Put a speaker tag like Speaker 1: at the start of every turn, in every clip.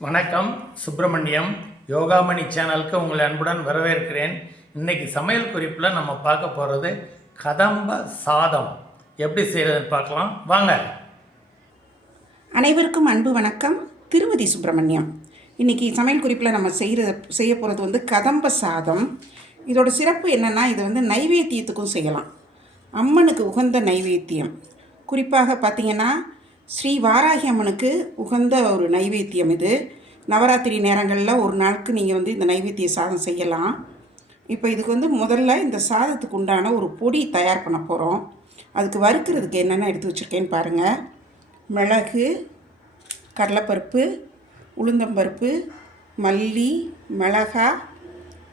Speaker 1: வணக்கம் சுப்பிரமணியம். யோகாமணி சேனலுக்கு உங்களை அன்புடன் வரவேற்கிறேன். இன்னைக்கு சமையல் குறிப்பில் நம்ம பார்க்க போகிறது கதம்ப சாதம். எப்படி செய்கிறதுன்னு பார்க்கலாம். வாங்க.
Speaker 2: அனைவருக்கும் அன்பு வணக்கம். திருமதி சுப்பிரமணியம். இன்றைக்கி சமையல் குறிப்பில் நம்ம செய்கிற செய்ய போகிறது வந்து கதம்ப சாதம். இதோட சிறப்பு என்னென்னா இது வந்து நைவேத்தியத்துக்கும் செய்யலாம். அம்மனுக்கு உகந்த நைவேத்தியம். குறிப்பாக பார்த்திங்கன்னா ஸ்ரீ வாராகி அம்மனுக்கு உகந்த ஒரு நைவேத்தியம் இது. நவராத்திரி நேரங்களில் ஒரு நாளுக்கு நீங்கள் வந்து இந்த நைவேத்திய சாதம் செய்யலாம். இப்போ இதுக்கு வந்து முதல்ல இந்த சாதத்துக்கு உண்டான ஒரு பொடி தயார் பண்ண போகிறோம் அதுக்கு வறுக்கிறதுக்கு என்னென்ன எடுத்து வச்சுருக்கேன்னு பாருங்கள் மிளகு கடலைப்பருப்பு உளுந்தம்பருப்பு மல்லி மிளகா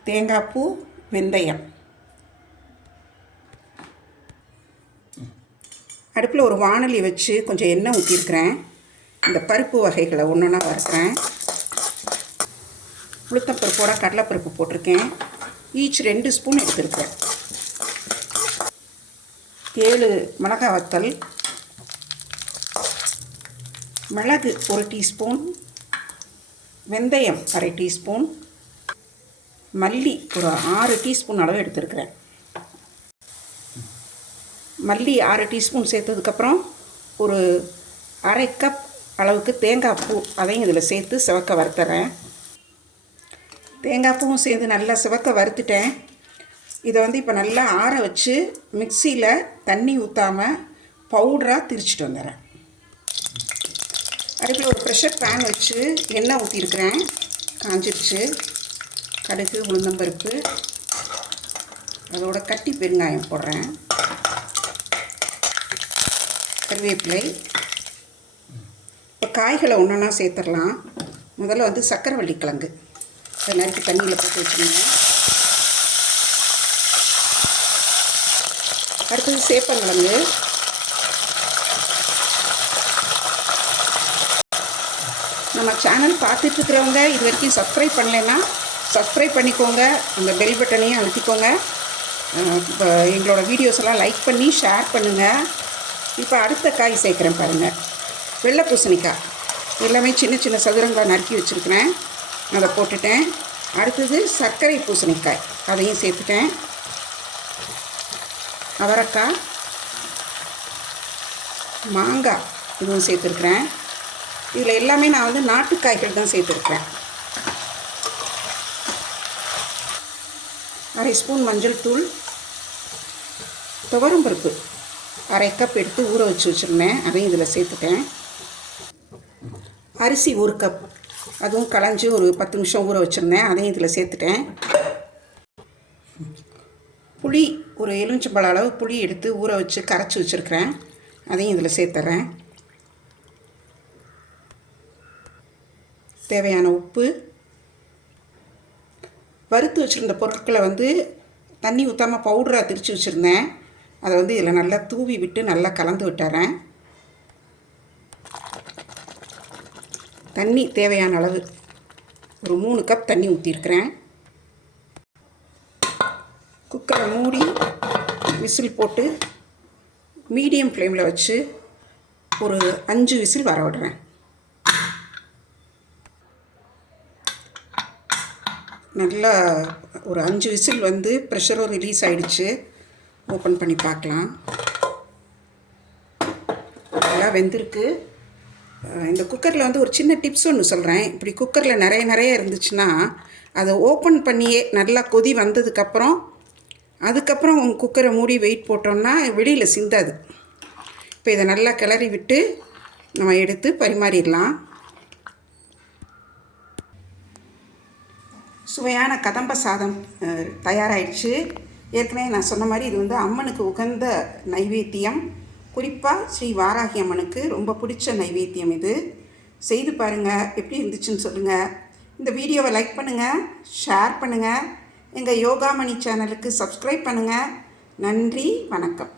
Speaker 2: தேங்காய்ப்பூ வெந்தயம். அடுப்பில் ஒரு வானலி வச்சு கொஞ்சம் எண்ணெய் ஊற்றிருக்கிறேன் இந்த பருப்பு வகைகளை ஒன்று ஒன்றா வறுக்கிறேன். உளுத்தப்பருப்போட கடலைப்பருப்பு போட்டிருக்கேன். ஈச் ரெண்டு ஸ்பூன் எடுத்துருக்கேன். ஏழு மிளகாய் வத்தல். மிளகு ஒரு டீஸ்பூன். வெந்தயம் அரை டீஸ்பூன். மல்லி ஒரு ஆறு டீஸ்பூன் அளவு எடுத்துருக்கிறேன். மல்லி ஆறு டீஸ்பூன் சேர்த்ததுக்கப்புறம் ஒரு அரை கப் அளவுக்கு தேங்காய் பூ அதையும் இதில் சேர்த்து சிவக்க வறுத்துறேன். தேங்காய் பூவும் சேர்த்து நல்லா சிவக்க வறுத்துட்டேன். இதை வந்து இப்போ நல்லா ஆற வச்சு மிக்சியில் தண்ணி ஊற்றாமல் பவுடராக திரிச்சிட்டு வந்துடுறேன். அடுப்பில் ஒரு ப்ரெஷர் பேன் வச்சு எண்ணெய் ஊற்றிருக்கிறேன் காஞ்சிருச்சு. கடுகு உளுந்தம்பருப்பு அதோட கட்டி பெருங்காயம் போடுறேன். கருவேப்பிலை. இப்போ காய்களை ஒன்றா சேர்த்துடலாம். முதல்ல வந்து சக்கரவள்ளி கிழங்கு. அதை நறுக்கி தண்ணியில் போட்டு வச்சுருங்க அடுத்தது சேப்பங்கிழங்கு. நம்ம சேனல் பார்த்துட்ருக்கிறவங்க இது வரைக்கும் சப்ஸ்கிரைப் பண்ணலைன்னா சப்ஸ்கிரைப் பண்ணிக்கோங்க. அந்த பெல் பட்டனையும் அழுத்திக்கோங்க. இப்போ எங்களோட வீடியோஸ் எல்லாம் லைக் பண்ணி ஷேர் பண்ணுங்கள் இப்போ அடுத்த காய் சேர்க்குறேன் பாருங்கள் வெள்ளை பூசணிக்காய். எல்லாமே சின்ன சின்ன சதுரங்களாக நறுக்கி வச்சுருக்கிறேன். அதை போட்டுட்டேன். அடுத்தது சர்க்கரை பூசணிக்காய். அதையும் சேர்த்துட்டேன். அவரைக்காய். மாங்காய். இதுவும் சேர்த்துருக்குறேன். இதில் எல்லாமே நான் வந்து நாட்டுக்காய்கள் தான் சேர்த்துருக்குறேன். அரை ஸ்பூன் மஞ்சள் தூள். துவரம்பருப்பு அரை கப் எடுத்து ஊற வச்சு வச்சுருந்தேன். அதையும் இதில் சேர்த்துட்டேன். அரிசி ஒரு கப் அதுவும் களைஞ்சி ஒரு பத்து நிமிஷம் ஊற வச்சுருந்தேன். அதையும் இதில் சேர்த்துட்டேன். புளி ஒரு எலுமிச்சம்பழ அளவு புளி எடுத்து ஊற வச்சு கரைச்சி வச்சுருக்கிறேன். அதையும் இதில் சேர்த்துறேன். தேவையான உப்பு. வறுத்து வச்சுருந்த பொருட்களை வந்து தண்ணி ஊற்றாமல் பவுடராக திரித்து வச்சுருந்தேன். அதை வந்து இதில் நல்லா தூவி விட்டு நல்லா கலந்து விட்டுறேன். தண்ணி தேவையான அளவு. ஒரு மூணு கப் தண்ணி ஊற்றிருக்கிறேன் குக்கரை மூடி விசில் போட்டு மீடியம் ஃப்ளேமில் வச்சு ஒரு அஞ்சு விசில் வர விடுறேன். நல்லா ஒரு அஞ்சு விசில் வந்து ப்ரெஷரும் ரிலீஸ் ஆகிடுச்சு ஓப்பன் பண்ணி பார்க்கலாம். நல்லா வெந்திருக்கு. இந்த குக்கரில் வந்து ஒரு சின்ன டிப்ஸ் ஒன்று சொல்கிறேன் இப்படி குக்கரில் நிறைய நிறைய இருந்துச்சுன்னா அதை ஓப்பன் பண்ணியே நல்லா கொதி வந்ததுக்கப்புறம் அதுக்கப்புறம் உங்கள் குக்கரை மூடி வெயிட் போட்டோம்னா வெளியில் சிந்தாது. இப்போ இதை நல்லா கிளறி விட்டு நம்ம எடுத்து பரிமாறிடலாம். சுவையான கதம்ப சாதம் தயாராகிடுச்சு தயாராயிடுச்சு. ஏற்கனவே நான் சொன்ன மாதிரி இது வந்து அம்மனுக்கு உகந்த நைவேத்தியம். குறிப்பாக ஸ்ரீ வாராகி அம்மனுக்கு ரொம்ப பிடிச்ச நைவேத்தியம் இது. செய்து பாருங்கள் எப்படி இருந்துச்சுன்னு சொல்லுங்கள் இந்த வீடியோவை லைக் பண்ணுங்கள் ஷேர் பண்ணுங்கள் எங்கள் யோகாமணி சேனலுக்கு சப்ஸ்கிரைப் பண்ணுங்கள் நன்றி வணக்கம்.